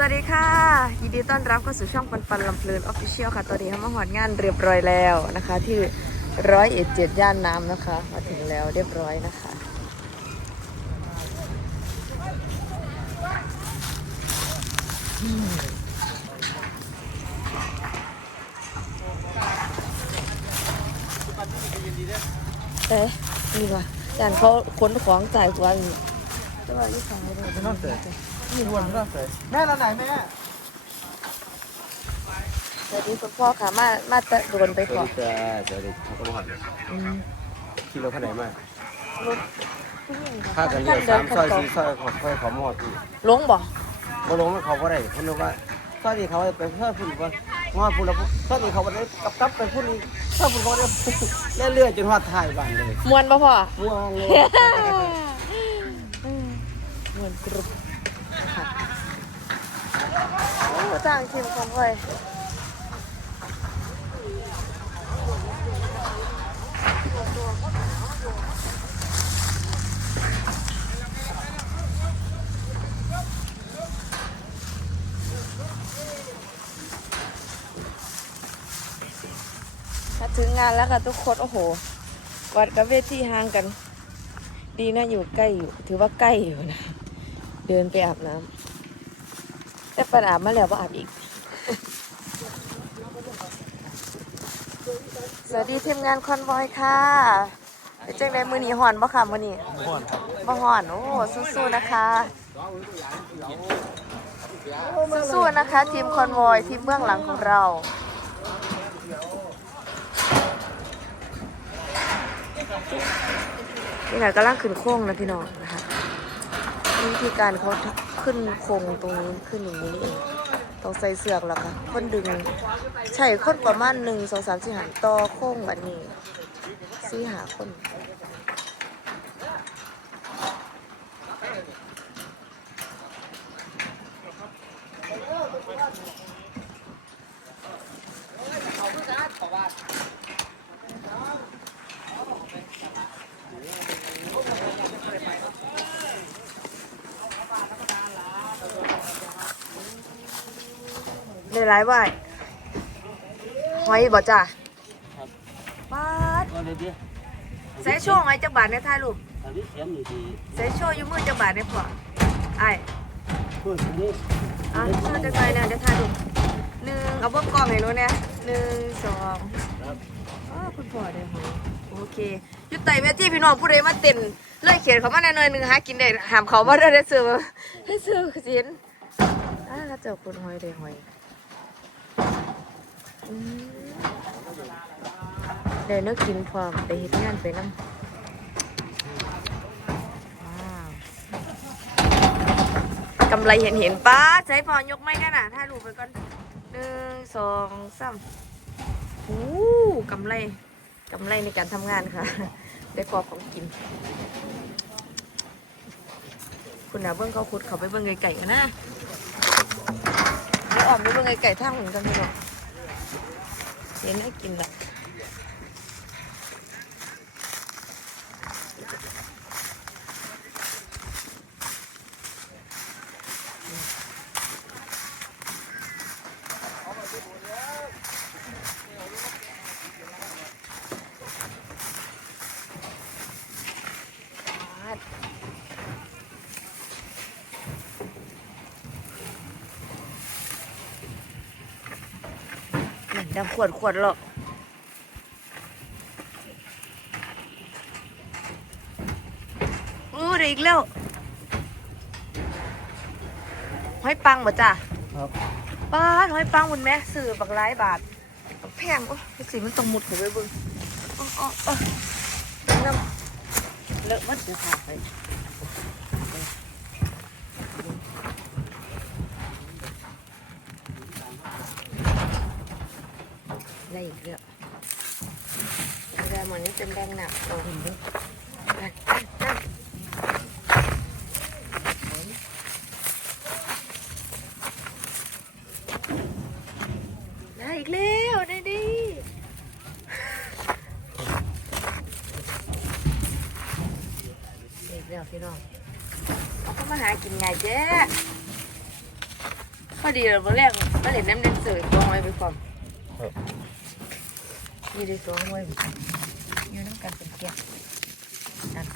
สวัสดีค่ะ ยินดีต้อนรับเข้าสู่ช่องปันปันลำเพลินออฟฟิเชียลค่ะ ตอนนี้ทำมาหอดงานเรียบร้อยแล้วนะคะ ที่ร้อยเอ็ดเจ็ดย่านน้ำนะคะ มาถึงแล้วเรียบร้อยนะคะ เอ๊ะนี่ว่ะย่านเขาขนของจ่ายกว่าอีกแต่ว่าลูกค้าไม่ได้ไมีรวนไม่ต้องเสยแม่เราไหนแม่สวัสดีคุณพ่อค่ะ มา มาตะโดนไปสก่วัอสนดีจ้าสวัสดีเขาก็มาหันเลยอืมขี่รถคันไหนมารถผู้หญิงถ้ากันเรียกสามซอยสี่ซอยขอซอยขอมอดที่ลงบ่มาลงแล้วเขาก็ได้เขาบอกว่าซอยนี้เขาไปเพื่อพูดว่ามอดพูดแล้วซอยนี้เขาไปได้กลับกลับไปพูดนี้ถ้าพูดเขาได้เรื่อยๆจนว่าถ่ายบ้านเลยมวนบ่พ่อ ม่วงเลย มวนกรุบค่ะ โอ้จ้างทีมของเว้ยมาถึงงานแล้วค่ะทุกคน โอ้โหวัดกับเวทีห่างกัน ดีนะอยู่ใกล้อยู่ ถือว่าใกล้อยู่นะ เดินไปอาบน้ำ ปันอาบมาแล้วว่าอาบอีก สวัสดีทีมงานคอนวอยค่ะเป็นจังไดมือนีหอนบ่ค่ะมือนีม่วนครับบ่หอนโอ้สู้ๆนะคะ สู้ๆนะคะ ทีมคอนวอยทีมเบื้องหลังของเรานี่แหละกำลังขึ้นโค้งนะพี่น้องนะคะ วิธีการเขาขึ้นโครงตรงนี้ขึ้นอย่างนี้เองต้องใส่เสือกแล้วค่ะคนดึงใช่คนประมาณหนึ่งสองสามสี่หาต่อโค้งแบบนี้สี่หาคน ได้หลายใบหอยบ่จ้ะบาดก็เลยดิใส่โชว์หอยจักบาทในถ่ายรูปอันนี้เสียงอยู่ที่ใส่โชว์อยู่มือจักบาทในพอไอ้ายพูดตรงนี้อะโชว์จักหน่อยนะเดี๋ยวถ่ายรูปหนึ่งเอาเบิ้งกล้องให้หนูเนี่ยหนึ่งสองครับอ๋อคุณพ่อได้หอยโอเคอยุดไต่เวทีพี่น้องผู้ใดมาเต้นเลยเขียนเขามาในหน่อยหนึ่งหากินได้หามเขามาได้ได้เสือได้เสือสินอ่าเจ้าคุณหอยได้หอย อืมได้เนื้อกินพร้อมได้เฮ็ดงานไปน้ำว้าวกำไรเห็นเห็นป้าใช้พอยกไม่กันน่ะ ถ้ารูไปก่อนหนึ่งสองสามโอ้กำไรกำไรในการทำงานค่ะ ได้กรอบของกิน คุณนาเบิ้งเขาขุดเขาไปเบิ้งไก่ไก่กันนะเดี๋ยวออมไปเบิ้งไก่ไก่ทางเหมือนกันพี่น้อง เห็นให้กินละนั่ ดังขวดขวดหรอกโอ้ได้อีกแล้วหอยปังบ่จ้ะครับป้าดหอยปังบุญแม่ซื้อบักหลายบาทบักแพงโอ้ยสิมันต้องมุดเข้าไปเบิ่งอ๋ออ๋ออ๋อน้ำเลอะมันจะขาดไป ได้อีกแล้วได้หมดนี้เต็มแดงหนักโอ้โหนั่นนั่นนั่นได้อีกแล้วได้ดิได้อีกแล้วพี่น้องเอาเข้ามาหากินไงเจ๊พอดีเลยวันแรกก็เห็นน้ำเล่นสื่อตัวไว้ไปควา มครับนี่ได้ตัวไว้อยู่น้ำกันเป็นแก่นั่น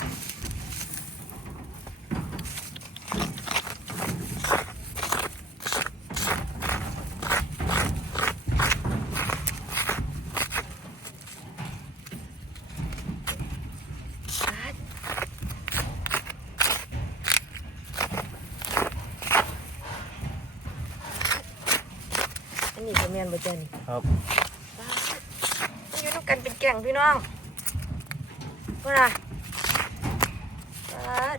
อันนี้ก็แม่นบ่เจ้านี่ครับำกันเป็นแก่งพี่น้องเพื่อนอะปัด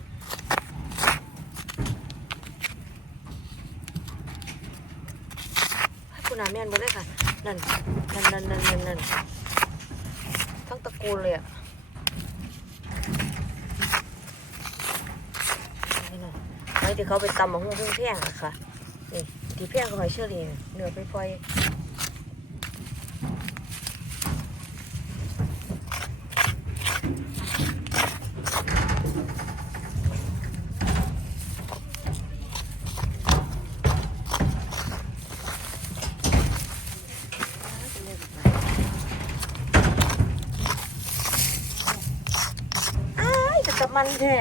ให้คุณอาแม่นบ่ได้ค่ะนั่นนั่นนั่นนั่นนั่นนั่นทั้งตระกูลเลยอะนี่น่ะไว้ที่เขาไปตำมะฮุ่งเพี้ยงอะค่ะนี่ที่เพี้ยงก็หอยเชอรี่น่ะเนื้อไปปล่อย อ้ายแต่กับ มันแท้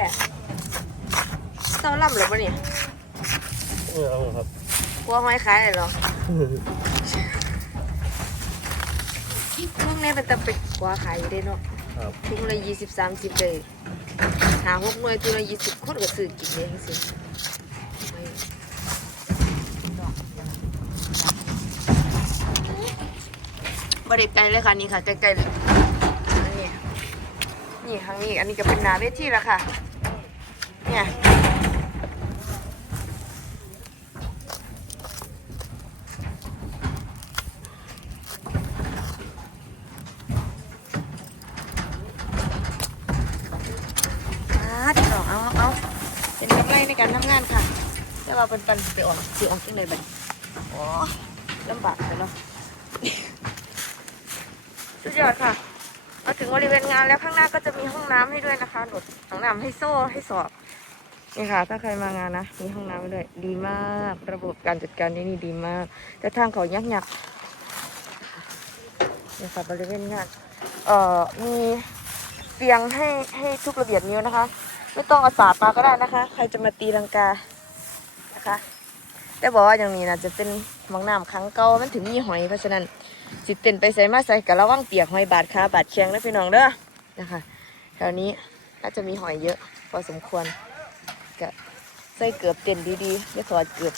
เศร้าล่ำเหรอปะเนี่ยเออเอาครับกลัวหอยขายเลยเหรอลูกเนี่ยเป็นตะเป็ดกลัวขายอยู่ได้เนาะครับทุกละยี่สิบสามสิบเลยหาหกหน่วยทุกละยี่สิบคนก็ซื้อกินเลยทั้งสิ้นบริไกลเลยค่ะนี่ค่ะใกล้ๆเลยอันนี้ นี่ครั้งนี้ อันนี้ก็เป็นหนาเวทีแล้วค่ะ เนี่ยอ่าเดี๋ยวเอเอาเอาเป็นกำไรในการทำงานค่ะ แต่ว่าเป็นปันไปออกสิออกจังเลยบัดโอ้ลำบากเลยเนาะ สุดยอดค่ะ มาถึงบริเวณงานแล้วข้างหน้าก็จะมีห้องน้ำให้ด้วยนะคะหนุดห้องน้ำให้โซ่ให้สอบนี่ค่ะ ถ้าใครมางานนะ มีห้องน้ำให้ด้วย ดีมาก ระบบการจัดการที่นี่ดีมาก แต่ทางเขายักยักนี่ค่ะบริเวณงาน เอ่อ มีเตียงให้ให้ทุกระเบียบนิ้วนะคะ ไม่ต้องอาสาดมาก็ได้นะคะ ใครจะมาตีลังกา นะคะ แต่บอกว่าอย่างนี้นะจะเป็นหมองน้ำครั้งเก่ามันถึงมีหอยเพราะฉะนั้น สิเต้นไปใส่มาใส่กับระวังเปียกหอยบาดขาบาดแข้งนะพี่น้องเด้อนะคะแถวนี้น่าจะมีหอยเยอะ พอสมควรก็ใส่เกือบเต้นดีๆอย่ถอดเกือบ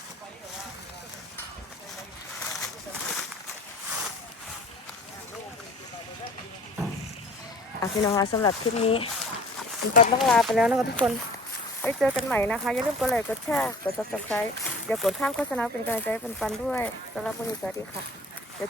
อะพี่น้องคะสำหรับคลิปนี้ผมปันต้องลาไปแล้วนะคะทุกคนไว้เจอกันใหม่นะคะ อย่าลืมกดไลค์กดแชร์กด subscribe อย่ากดข้ามโฆษณาเป็นกำลังใจให้ปันๆด้วยสำหรับวันนี้สวัสดีค่ะ เดี๋ย